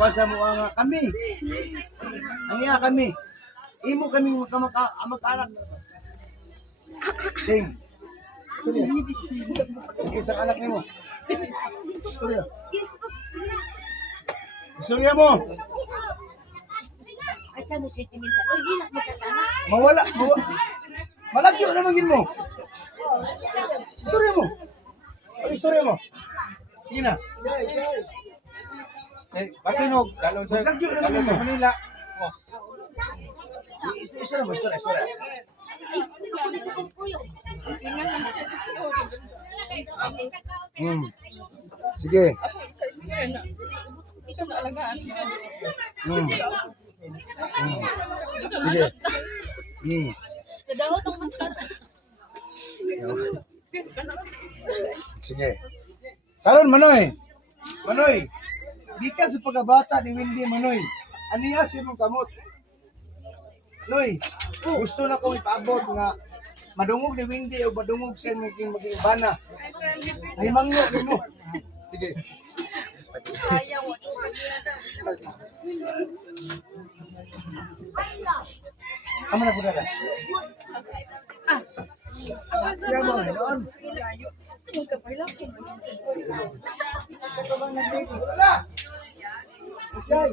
Wasa mo nga kami. Aniya kami. Imo kami mag-anak. Ting. Istorya. Isang anak nimo. Istorya. Istorya mo. Asa mo sentimental? Oy, di nak matatana. Mawala. Malagyo naman gin mo. Istorya mo. Ano istorya mo? Sige na. Pasinog, dalon sa Manila. Oh. Istorya mo, istorya. Ako na sa kumpuyo. Sige. Sige. Kadawat ang maskara. Sige. Karon Manoy. Manoy. Gikan sa pagkabata ni Wendy Manoy. Aniya si mong kamot. Manoy, gusto na kong ipaabot nga madungog ni Wendy o madungog sa maging bana. Ay mangyo mo. Sige. Amo na pud ka. Siya mo noon. Wala. Okay.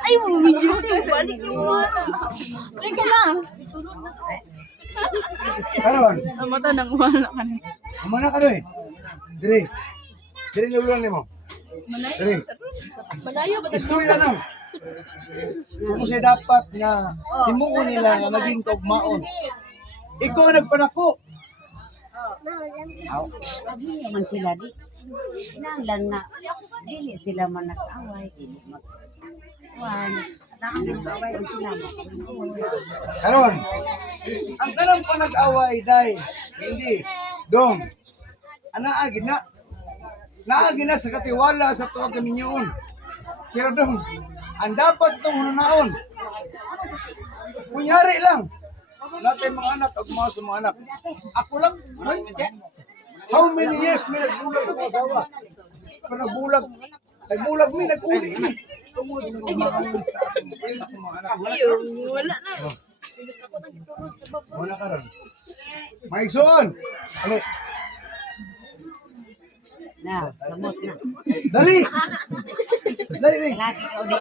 Ay, mo video ko balik mo. Teka lang. Karon, Ang mata nang wala ka na. amo na ka doy. Dire. Dire ni ulan nimo. Dire. Malayo ba Istorya lang. Kung siya dapat nga himuon nila nga maging kaugmaon. Ikaw ang nagpanako. Hindi naman sila di. Kinanglan nga, dili sila man nag-away, dili mag-awan. Naan nag-away ang sila. Karon, ang kanang pa nag-away dai hindi dong. Anaagid na. Naagid na sa katiwala sa tuwag kaminyoon. Pero dong, ang dapat itong hunaon. Kunyari lang. Natin mga anak, ako mga mga anak. Ako lang, how many years may nagbulag sa mga asawa? Pero nagbulag may nag-uli. Tungod sa mga anak. Wala na. Muna ka ron. Maigsoon! Ali! Na, samot na. Dali! Dali! Laki ka